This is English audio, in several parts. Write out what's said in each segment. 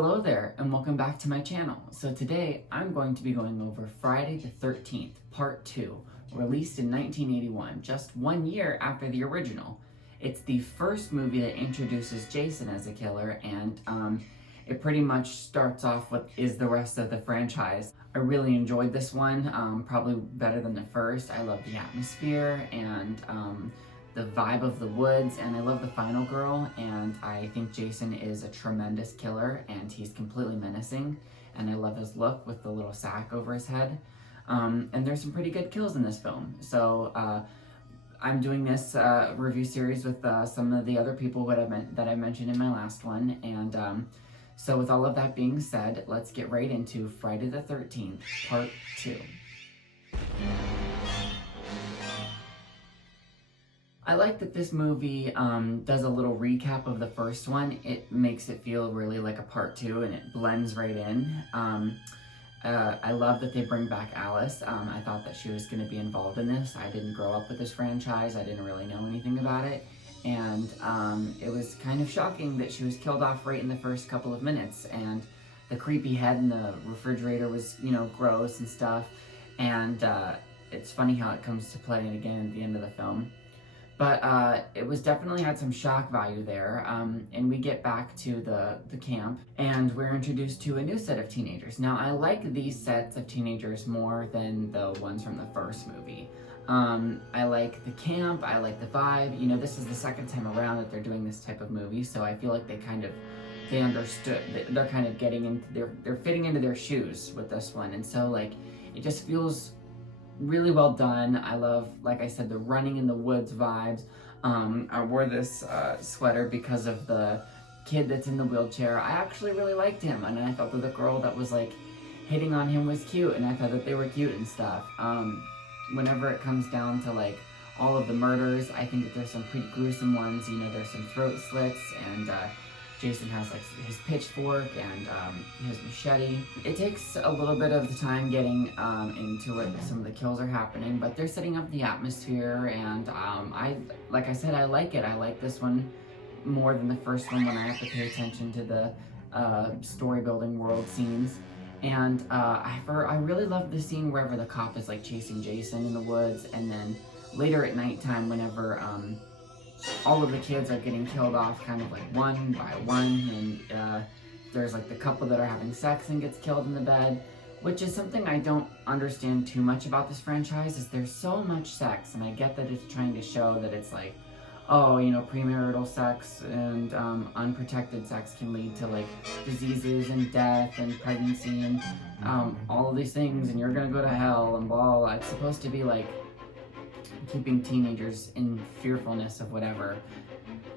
Hello there and welcome back to my channel. So today I'm going to be going over Friday the 13th, Part 2, released in 1981, just 1 year after the original. It's the first movie that introduces Jason as a killer, and it pretty much starts off what is the rest of the franchise. I really enjoyed this one, probably better than the first. I love the atmosphere and the vibe of the woods, and I love the final girl, and I think Jason is a tremendous killer, and he's completely menacing, and I love his look with the little sack over his head. And there's some pretty good kills in this film. So I'm doing this review series with some of the other people that I mentioned in my last one, and so with all of that being said, let's get right into Friday the 13th, Part 2. I like that this movie does a little recap of the first one. It makes it feel really like a part 2, and it blends right in. I love that they bring back Alice. I thought that she was going to be involved in this. I didn't grow up with this franchise. I didn't really know anything about it. And it was kind of shocking that she was killed off right in the first couple of minutes. And the creepy head in the refrigerator was, gross and stuff. And it's funny how it comes to play again at the end of the film. But it was definitely had some shock value there, and we get back to the camp, and we're introduced to a new set of teenagers. Now, I like these sets of teenagers more than the ones from the first movie. I like the camp, I like the vibe. This is the second time around that they're doing this type of movie, so I feel like they understood, they're kind of getting into, they're fitting into their shoes with this one, and so, it just feels really well done. I love, like I said, the running in the woods vibes. I wore this sweater because of the kid that's in the wheelchair. I actually really liked him, and I thought that the girl that was hitting on him was cute, and I thought that they were cute and stuff. Whenever it comes down to all of the murders, I think that there's some pretty gruesome ones. There's some throat slits, and Jason has his pitchfork and his machete. It takes a little bit of the time getting into it. Some of the kills are happening, but they're setting up the atmosphere, and like I said, I like it. I like this one more than the first one when I have to pay attention to the story building world scenes. And I really love the scene wherever the cop is chasing Jason in the woods, and then later at nighttime whenever all of the kids are getting killed off kind of one by one, and there's the couple that are having sex and gets killed in the bed, which is something I don't understand too much about this franchise. Is there's so much sex, and I get that it's trying to show that it's premarital sex and unprotected sex can lead to diseases and death and pregnancy and all of these things, and you're gonna go to hell and blah blah. It's supposed to be keeping teenagers in fearfulness of whatever.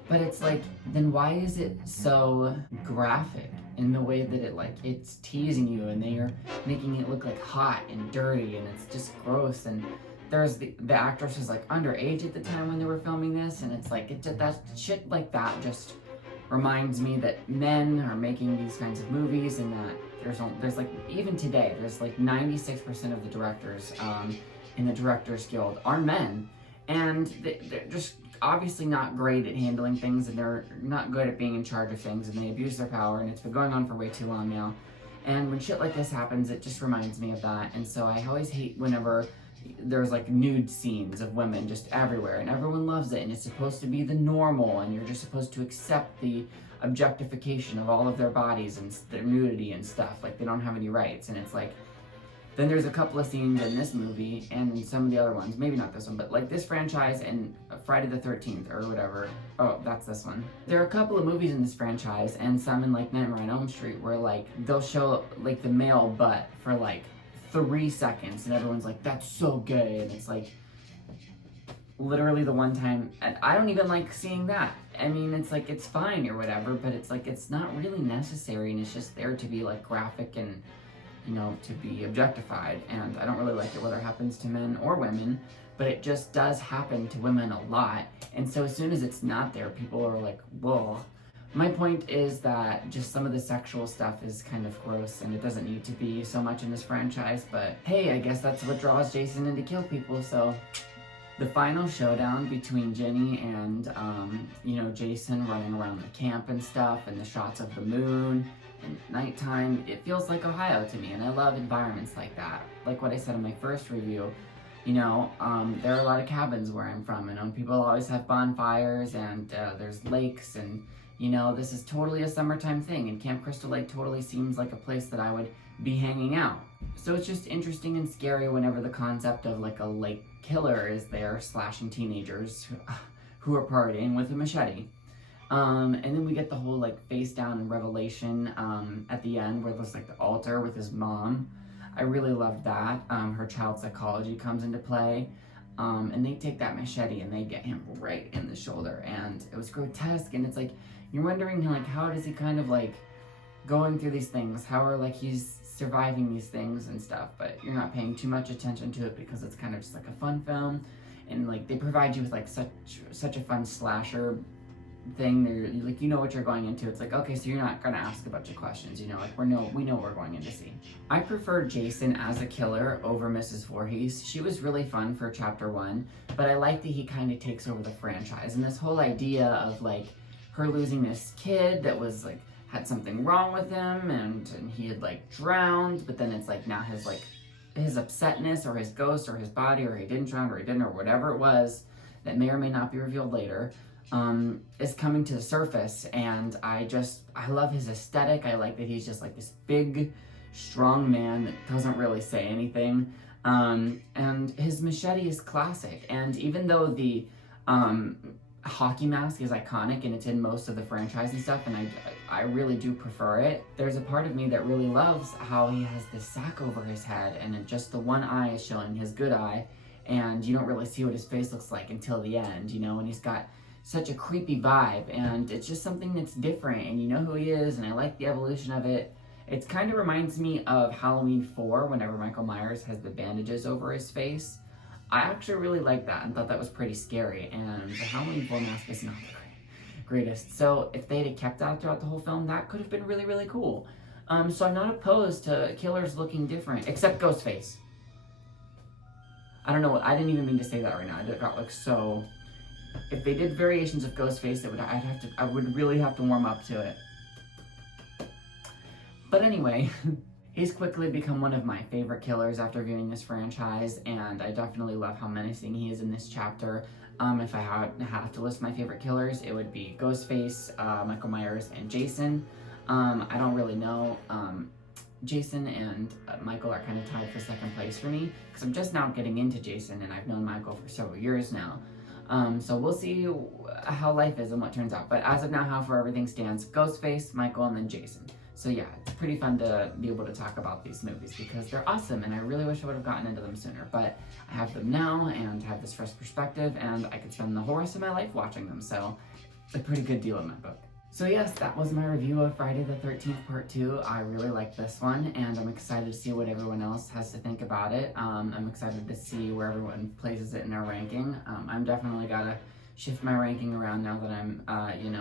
But it's then why is it so graphic in the way that it's teasing you, and they are making it look hot and dirty, and it's just gross. And there's the actress was underage at the time when they were filming this, and it's that shit that just reminds me that men are making these kinds of movies, and that there's even today there's 96% of the directors in the Directors Guild are men, and they're just obviously not great at handling things, and they're not good at being in charge of things, and they abuse their power, and it's been going on for way too long now. And when shit like this happens, it just reminds me of that. And so I always hate whenever there's nude scenes of women just everywhere, and everyone loves it, and it's supposed to be the normal, and you're just supposed to accept the objectification of all of their bodies and their nudity and stuff, they don't have any rights. And it's then there's a couple of scenes in this movie and some of the other ones, maybe not this one, but this franchise and Friday the 13th or whatever. Oh, that's this one. There are a couple of movies in this franchise, and some in Nightmare on Elm Street, where they'll show the male butt for 3 seconds, and everyone's that's so gay, and it's literally the one time, and I don't even like seeing that. I mean, it's it's fine or whatever, but it's not really necessary, and it's just there to be graphic and to be objectified. And I don't really like it whether it happens to men or women, but it just does happen to women a lot. And so as soon as it's not there, people are whoa. My point is that just some of the sexual stuff is kind of gross, and it doesn't need to be so much in this franchise, but hey, I guess that's what draws Jason in to kill people, so The final showdown between Ginny and, Jason running around the camp and stuff, and the shots of the moon and nighttime, it feels like Ohio to me, and I love environments like that. Like what I said in my first review, there are a lot of cabins where I'm from, and people always have bonfires, and there's lakes, and, this is totally a summertime thing, and Camp Crystal Lake totally seems like a place that I would be hanging out. So it's just interesting and scary whenever the concept of like a lake killer is there slashing teenagers who are partying with a machete. And then we get the whole like face down revelation at the end where there's like the altar with his mom. I really loved that. Her child psychology comes into play. And they take that machete and they get him right in the shoulder. And it was grotesque, and it's like, you're wondering like, how does he kind of like going through these things? How are like he's surviving these things and stuff, but you're not paying too much attention to it because it's kind of just like a fun film, and like they provide you with like such a fun slasher thing. They're like, what you're going into. It's like, okay, so you're not gonna ask a bunch of questions, like we know what we're going in to see. I prefer Jason as a killer over Mrs. Voorhees. She was really fun for chapter 1, but I like that he kind of takes over the franchise, and this whole idea of like her losing this kid that was like had something wrong with him, and he had like drowned, but then it's like now his upsetness or his ghost or his body, or he didn't drown or he didn't, or whatever it was that may or may not be revealed later, is coming to the surface. And I love his aesthetic. I like that he's just like this big, strong man that doesn't really say anything. And his machete is classic. And even though the hockey mask is iconic and it's in most of the franchise and stuff, and I really do prefer it, there's a part of me that really loves how he has this sack over his head, and just the one eye is showing, his good eye, and you don't really see what his face looks like until the end, and he's got such a creepy vibe, and it's just something that's different, and you know who he is, and I like the evolution of it. It kind of reminds me of Halloween 4, whenever Michael Myers has the bandages over his face. I actually really liked that and thought that was pretty scary, and the Halloween 4 mask is not the greatest. So if they had kept that throughout the whole film, that could have been really, really cool. So I'm not opposed to killers looking different, except Ghostface. I don't know what, I didn't even mean to say that right now. I got like so, if they did variations of Ghostface, I would really have to warm up to it. But anyway, he's quickly become one of my favorite killers after viewing this franchise, and I definitely love how menacing he is in this chapter. If I have to list my favorite killers, it would be Ghostface, Michael Myers, and Jason. I don't really know. Jason and Michael are kind of tied for second place for me, because I'm just now getting into Jason, and I've known Michael for several years now. So we'll see how life is and what turns out. But as of now, how far everything stands, Ghostface, Michael, and then Jason. So yeah, it's pretty fun to be able to talk about these movies because they're awesome, and I really wish I would have gotten into them sooner. But I have them now and have this fresh perspective, and I could spend the whole rest of my life watching them. So it's a pretty good deal in my book. So yes, that was my review of Friday the 13th Part 2. I really like this one, and I'm excited to see what everyone else has to think about it. I'm excited to see where everyone places it in their ranking. I'm definitely gotta shift my ranking around now that I'm,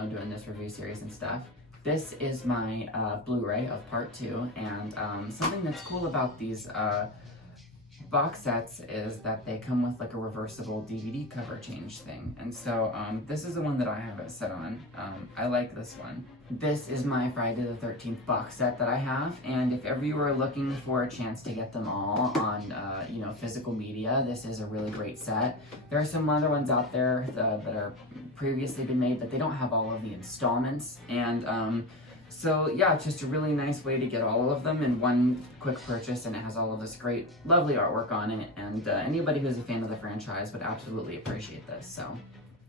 doing this review series and stuff. This is my Blu-ray of Part 2, and something that's cool about these box sets is that they come with like a reversible DVD cover change thing. And so this is the one that I have it set on. I like this one. This is my Friday the 13th box set that I have, and if ever you were looking for a chance to get them all on physical media, this is a really great set. There are some other ones out there that are previously been made, but they don't have all of the installments, and so yeah, it's just a really nice way to get all of them in one quick purchase, and it has all of this great, lovely artwork on it, and anybody who's a fan of the franchise would absolutely appreciate this. So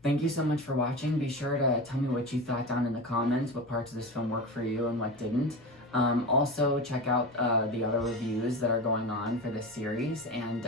thank you so much for watching. Be sure to tell me what you thought down in the comments, what parts of this film worked for you and what didn't. Also, check out the other reviews that are going on for this series, and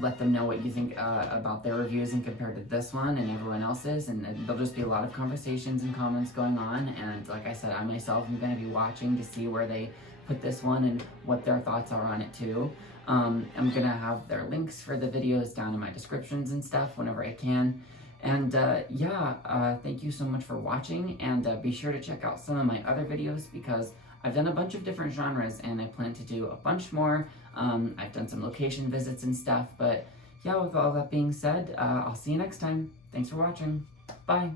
let them know what you think about their reviews and compared to this one and everyone else's, and there'll just be a lot of conversations and comments going on. And like I said, I myself am going to be watching to see where they put this one and what their thoughts are on it too. I'm going to have their links for the videos down in my descriptions and stuff whenever I can. And thank you so much for watching, and be sure to check out some of my other videos because I've done a bunch of different genres and I plan to do a bunch more. I've done some location visits and stuff, but yeah, with all that being said, I'll see you next time. Thanks for watching. Bye.